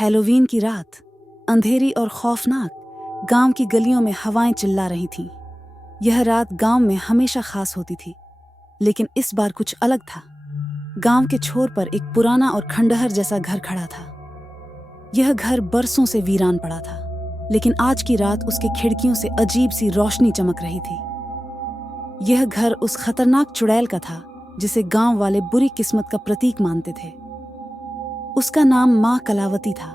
Halloween की रात अंधेरी और खौफनाक गांव की गलियों में हवाएं चिल्ला रही थीं। यह रात गांव में हमेशा खास होती थी, लेकिन इस बार कुछ अलग था। गांव के छोर पर एक पुराना और खंडहर जैसा घर खड़ा था। यह घर बरसों से वीरान पड़ा था, लेकिन आज की रात उसके खिड़कियों से अजीब सी रोशनी चमक रही थी। यह घर उस खतरनाक चुड़ैल का था जिसे गांव वाले बुरी किस्मत का प्रतीक मानते थे। उसका नाम माँ कलावती था।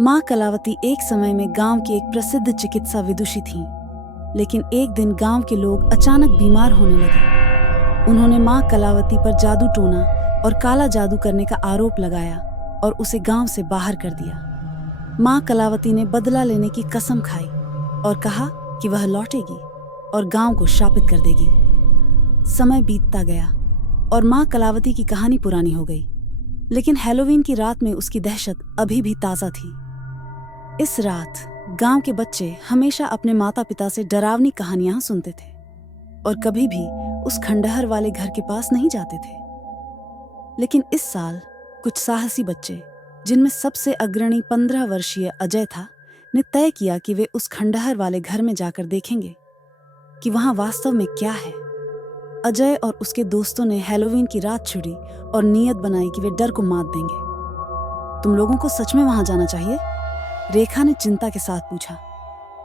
माँ कलावती एक समय में गांव की एक प्रसिद्ध चिकित्सा विदुषी थीं, लेकिन एक दिन गांव के लोग अचानक बीमार होने लगे। उन्होंने माँ कलावती पर जादू टोना और काला जादू करने का आरोप लगाया और उसे गांव से बाहर कर दिया। माँ कलावती ने बदला लेने की कसम खाई और कहा कि वह लौटेगी और गांव को शापित कर देगी। समय बीतता गया और माँ कलावती की कहानी पुरानी हो गई, लेकिन हैलोवीन की रात में उसकी दहशत अभी भी ताज़ा थी। इस रात गांव के बच्चे हमेशा अपने माता पिता से डरावनी कहानियां सुनते थे और कभी भी उस खंडहर वाले घर के पास नहीं जाते थे। लेकिन इस साल कुछ साहसी बच्चे, जिनमें सबसे अग्रणी 15 वर्षीय अजय था, ने तय किया कि वे उस खंडहर वाले घर में जाकर देखेंगे कि वहां वास्तव में क्या है। अजय और उसके दोस्तों ने हैलोवीन की रात छुड़ी और नीयत बनाई कि वे डर को मात देंगे। तुम लोगों को सच में वहां जाना चाहिए? रेखा ने चिंता के साथ पूछा।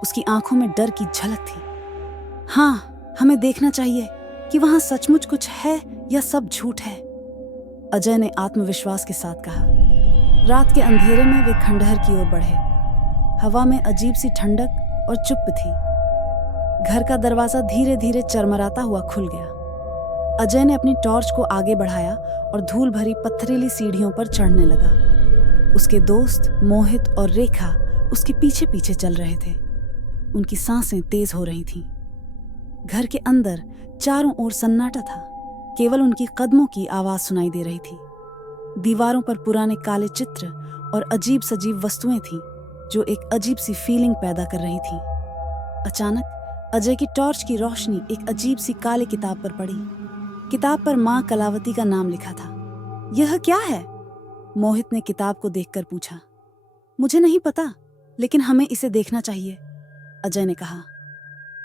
उसकी आंखों में डर की झलक थी। हाँ, हमें देखना चाहिए कि वहां सचमुच कुछ है या सब झूठ है, अजय ने आत्मविश्वास के साथ कहा। रात के अंधेरे में वे खंडहर की ओर बढ़े। हवा में अजीब सी ठंडक और चुप्पी थी। घर का दरवाजा धीरे धीरे चरमराता हुआ खुल गया। अजय ने अपनी टॉर्च को आगे बढ़ाया और धूल भरी पथरीली सीढ़ियों पर चढ़ने लगा। उसके दोस्त मोहित और रेखा उसके पीछे पीछे चल रहे थे। उनकी सांसें तेज हो रही थीं। घर के अंदर चारों ओर सन्नाटा था। केवल उनकी कदमों की आवाज सुनाई दे रही थी। दीवारों पर पुराने काले चित्र और अजीब सजीब वस्तुएं थीं जो एक अजीब सी फीलिंग पैदा कर रही थीं। अचानक अजय की टॉर्च की रोशनी एक अजीब सी काली किताब पर पड़ी। किताब पर माँ कलावती का नाम लिखा था। यह क्या है? मोहित ने किताब को देखकर पूछा। मुझे नहीं पता, लेकिन हमें इसे देखना चाहिए, अजय ने कहा।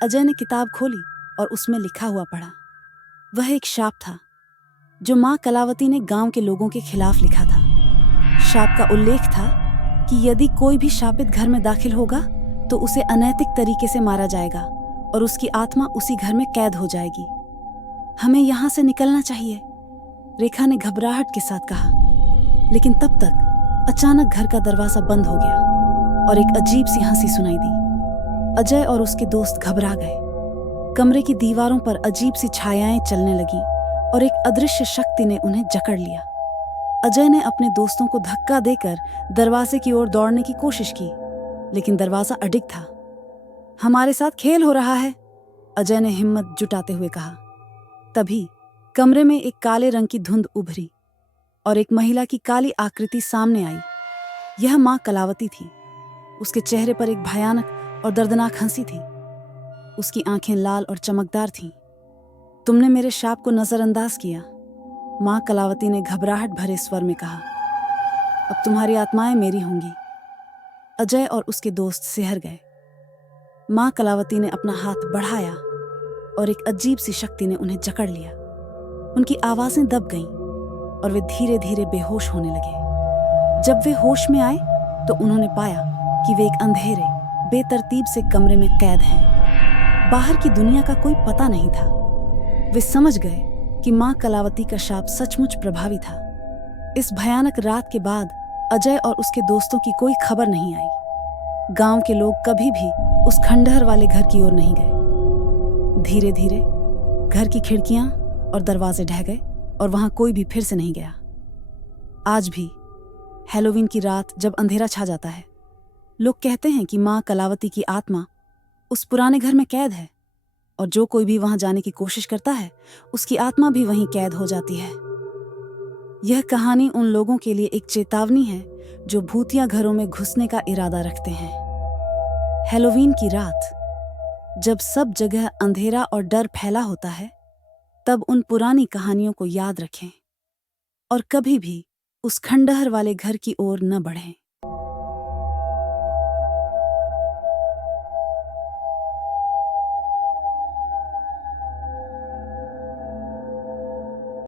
अजय ने किताब खोली और उसमें लिखा हुआ पढ़ा। वह एक शाप था जो माँ कलावती ने गांव के लोगों के खिलाफ लिखा था। शाप का उल्लेख था कि यदि कोई भी शापित घर में दाखिल होगा तो उसे अनैतिक तरीके से मारा जाएगा और उसकी आत्मा उसी घर में कैद हो जाएगी। हमें यहां से निकलना चाहिए, रेखा ने घबराहट के साथ कहा। लेकिन तब तक अचानक घर का दरवाजा बंद हो गया और एक अजीब सी हंसी सुनाई दी। अजय और उसके दोस्त घबरा गए। कमरे की दीवारों पर अजीब सी छायाएं चलने लगीं और एक अदृश्य शक्ति ने उन्हें जकड़ लिया। अजय ने अपने दोस्तों को धक्का देकर दरवाजे की ओर दौड़ने की कोशिश की, लेकिन दरवाजा अडिग था। हमारे साथ खेल हो रहा है, अजय ने हिम्मत जुटाते हुए कहा। तभी कमरे में एक काले रंग की धुंध उभरी और एक महिला की काली आकृति सामने आई। यह माँ कलावती थी। उसके चेहरे पर एक भयानक और दर्दनाक हंसी थी। उसकी आंखें लाल और चमकदार थीं। तुमने मेरे शाप को नजरअंदाज किया, माँ कलावती ने घबराहट भरे स्वर में कहा। अब तुम्हारी आत्माएं मेरी होंगी। अजय और उसके दोस्त सिहर गए। माँ कलावती ने अपना हाथ बढ़ाया और एक अजीब सी शक्ति ने उन्हें जकड़ लिया। उनकी आवाजें दब गईं और वे धीरे धीरे बेहोश होने लगे। जब वे होश में आए तो उन्होंने पाया कि वे एक अंधेरे, बेतरतीब से कमरे में कैद हैं। बाहर की दुनिया का कोई पता नहीं था। वे समझ गए कि माँ कलावती का शाप सचमुच प्रभावी था। इस भयानक रात के बाद अजय और उसके दोस्तों की कोई खबर नहीं आई। गांव के लोग कभी भी उस खंडहर वाले घर की ओर नहीं गए। धीरे धीरे घर की खिड़कियां और दरवाजे ढह गए और वहां कोई भी फिर से नहीं गया। आज भी हैलोवीन की रात जब अंधेरा छा जाता है, लोग कहते हैं कि माँ कलावती की आत्मा उस पुराने घर में कैद है और जो कोई भी वहां जाने की कोशिश करता है उसकी आत्मा भी वहीं कैद हो जाती है। यह कहानी उन लोगों के लिए एक चेतावनी है जो भूतिया घरों में घुसने का इरादा रखते हैं। हैलोवीन की रात जब सब जगह अंधेरा और डर फैला होता है, तब उन पुरानी कहानियों को याद रखें और कभी भी उस खंडहर वाले घर की ओर न बढ़ें।